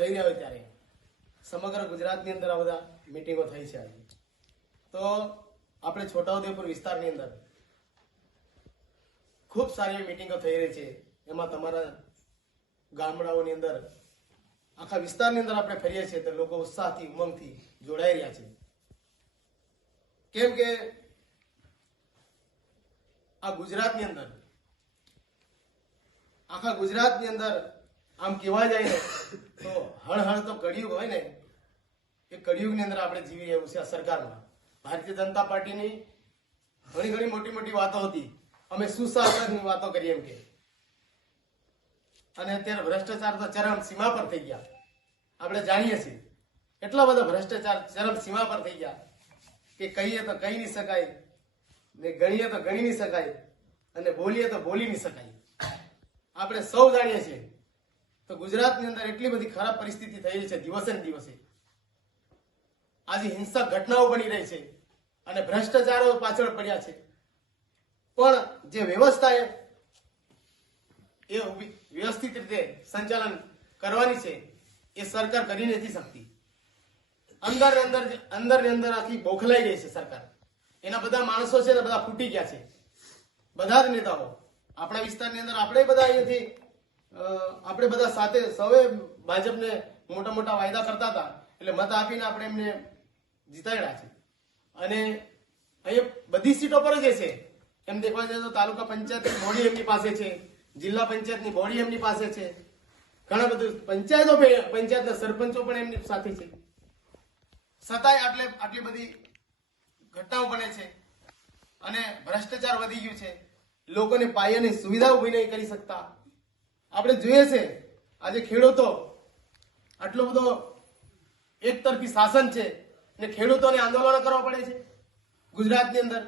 થઈ રહ્યા હોય ત્યારે. સમગ્ર ગુજરાતની અંદર આ બધા મિટિંગો થઈ છે આજે. તો આપણે છોટાઉદેપુર વિસ્તારની અંદર ખૂબ સારી એવી મિટિંગો થઈ રહી છે. એમાં તમારા ગામડાઓની અંદર આખા વિસ્તારની અંદર આપણે ફરીએ છીએ તો લોકો ઉત્સાહથી, ઉમંગથી જોડાઈ રહ્યા છે. કેમ કે આ ગુજરાતની અંદર, આખા ગુજરાતની અંદર આમ કહેવા જાય ને, તો હળ હળ તો કળિયુગ હોય ને, એ કળિયુગની અંદર આપણે જીવી રહ્યું છે આ સરકારમાં. ભારતીય જનતા પાર્ટીની ઘણી ઘણી મોટી મોટી વાતો હતી. અમે સુશાસનની વાતો કરી એમ કે. અને અત્યારે ભ્રષ્ટાચાર તો ચરમ સીમા પર થઈ ગયા. આપણે જાણીએ છીએ. એટલા બધા ભ્રષ્ટાચાર ચરમ સીમા પર થઈ ગયા કે કહીએ તો કહી નહીં શકાય, ને ગણીએ તો ગણી નહીં શકાય, અને બોલીએ તો બોલી નહીં શકાય. આપણે સૌ જાણીએ છીએ. તો ગુજરાતની અંદર એટલી બધી ખરાબ પરિસ્થિતિ થઈ છે દિવસે ને દિવસે. આજે હિંસક ઘટનાઓ બની રહી છે અને ભ્રષ્ટાચારો પાછળ પડ્યા છે. પણ જે વ્યવસ્થા એ વ્યવસ્થિત રીતે સંચાલન કરવાની છે, એ સરકાર કરી નથી શકતી. અંદર અંદર અંદર અંદર આખી બોખલાઈ ગઈ છે સરકાર. એના બધા માણસો છે બધા ફૂટી ગયા છે. બધા જ નેતાઓ. આપણા વિસ્તારની અંદર આપણે બધા અહીંયાથી આપણે બધા સાથે સૌએ ભાજપને મોટા મોટા વાયદા કરતા હતા, એટલે મત આપીને આપણે એમને જીતાડ્યા છે. અને અહીંયા બધી સીટો પર જ છે. એમ દેખવા જઈએ તો તાલુકા પંચાયતની બોડી એમની પાસે છે, જિલ્લા પંચાયતની બોડી એમની પાસે છે, ઘણા બધું પંચાયતો પંચાયતના સરપંચો પણ એમની સાથે છે. છતાંય આટલે, આટલી બધી ઘટનાઓ બને છે અને ભ્રષ્ટાચાર વધી ગયું છે. લોકોને પાયાની સુવિધા ઊભી નહીં કરી શકતા. આપણે જોઈએ છે આજે ખેડૂતો, આટલો બધો એક તરફી શાસન છે, ને ખેડૂતોને આંદોલનો કરવા પડે છે, ગુજરાતની અંદર.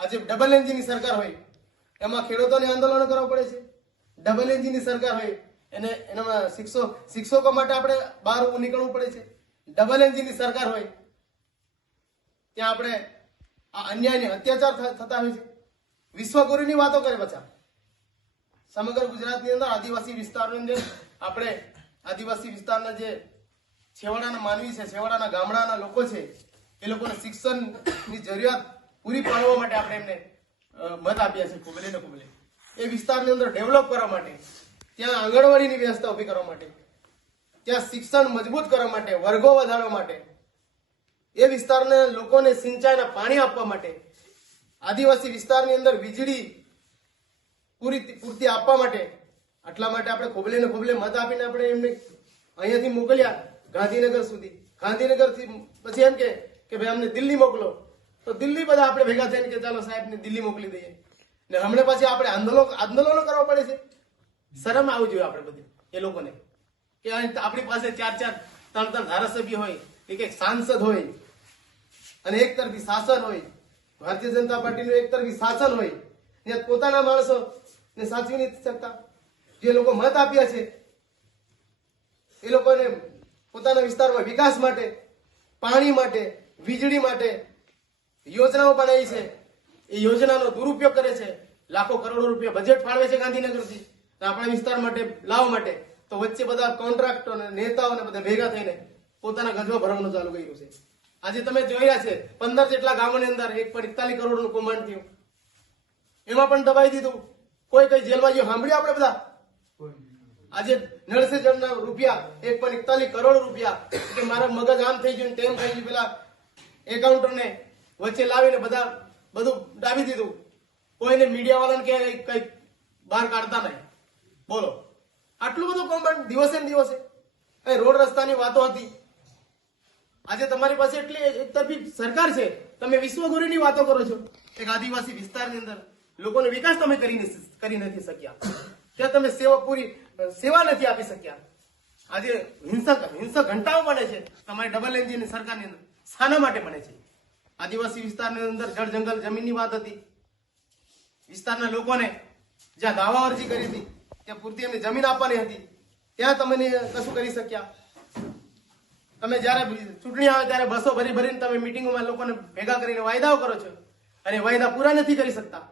આજે ડબલ એન્જિનની સરકાર હોય, એમાં ખેડૂતોને આંદોલનો કરવા પડે છે. ડબલ એન્જિનની સરકાર હોય, એને, એનામાં શિક્ષો, શિક્ષકો માટે આપણે બહાર નીકળવું પડે છે. ડબલ એન્જિનની સરકાર હોય, ત્યાં આપણે આ અન્યાયને અત્યાચાર થતા હોય છે. વિશ્વગુરુની વાતો કરે પાછા સમગ્ર ગુજરાતની અંદર આદિવાસી વિસ્તારની અંદર આપણે આદિવાસી વિસ્તારના જે છેવાડાના માનવી છે, છેવાડાના ગામડાના લોકો છે, એ લોકોને શિક્ષણની જરૂરિયાત પૂરી પાડવા માટે આપણે એમને મત આપ્યા છે કુબલે ને કુબલે. એ વિસ્તારની અંદર ડેવલપ કરવા માટે, ત્યાં આંગણવાડીની વ્યવસ્થા ઊભી કરવા માટે, ત્યાં શિક્ષણ મજબૂત કરવા માટે, વર્ગો વધારવા માટે, એ વિસ્તારના લોકોને સિંચાઈના પાણી આપવા માટે, આદિવાસી વિસ્તારની અંદર વીજળી પૂરી પૂરતી આપવા માટે. આટલા માટે આપણે ખોબલે ને ખોબલે મત આપીને આપણે એમને અહીંયાથી મોકલ્યા ગાંધીનગર સુધી. ગાંધીનગરથી પછી એમ કે ભાઈ અમને દિલ્હી મોકલો. તો દિલ્હી બધા આપણે ભેગા થઈને કે ચાલો સાહેબને દિલ્હી મોકલી દઈએ. ને હમણાં પછી આપણે આંદોલન આંદોલનો કરવા પડે છે. શરમ આવવું જોઈએ આપણે બધી, એ લોકોને. કે આપણી પાસે ચાર ચાર, ત્રણ ત્રણ ધારાસભ્ય હોય, એક એક સાંસદ હોય, અને એક તરફી શાસન હોય. ભારતીય જનતા પાર્ટીનું એક તરફી શાસન હોય. ત્યાં પોતાના માણસો ને સાચવી નથી શકતા જે લોકો મત આપ્યા છે, એ લોકોને પોતાના વિસ્તારમાં વિકાસ માટે, પાણી માટે, વીજળી માટે યોજનાઓ બનાવી છે. એ યોજનાનો દુરુપયોગ કરે છે. લાખો કરોડો રૂપિયા બજેટ ફાળવે છે ગાંધીનગરથી. આપણા વિસ્તાર માટે લાવવા માટે, તો વચ્ચે બધા કોન્ટ્રાક્ટો અને નેતાઓ બધા ભેગા થઈને પોતાના ગજવા ભરવાનું ચાલુ કર્યું છે. આજે તમે રહ્યા છે, પંદર જેટલા ગામોની અંદર એક પણ એકતાલીસ કરોડનું કૌભાંડ થયું. એમાં પણ દબાઈ દીધું. કોઈ કઈ જેલમાં ગયો સાંભળ્યું આપણે બધા? આજે નળસે જણના રૂપિયા એક પણ એકતાલીસ કરોડ રૂપિયા. એટલે મારા મગજ આમ થઈ ગયું ને તેમ થઈ ગયું. પેલા એકાઉન્ટરને વચ્ચે લાવીને બધા બધું ડાબી દીધું. કોઈને મીડિયા વાળાને કે કઈ બહાર કાઢતા નહીં. બોલો. આટલું બધું કૌભાંડ દિવસે ને દિવસે. કઈ રોડ રસ્તાની વાતો હતી. આજે તમારી પાસે એટલી એક તરફી સરકાર છે. તમે વિશ્વગુરુની વાતો કરો છો. એક આદિવાસી વિસ્તારની અંદર. લોકોને વિકાસ તમે કરી નથી શક્યા. ત્યાં તમે સેવા પૂરી, સેવા નથી આપી શક્યા. આજે હિંસક હિંસક ઘંટાઓ બને છે. તમારી ડબલ એન્જિન સરકારની અંદર. શાના માટે બને છે. આદિવાસી વિસ્તારની અંદર જળ, જંગલ, જમીનની વાત હતી. વિસ્તારના લોકોને જ્યાં દાવા અરજી કરી હતી, ત્યાં પૂરતી એમને જમીન આપવાની હતી, ત્યાં તમે કશું કરી શક્યા. તમે જ્યારે ચૂંટણી આવે ત્યારે બસો ભરી ભરીને તમે મિટિંગોમાં લોકોને ભેગા કરીને વાયદાઓ કરો છો. અને વાયદા પૂરા નથી કરી શકતા.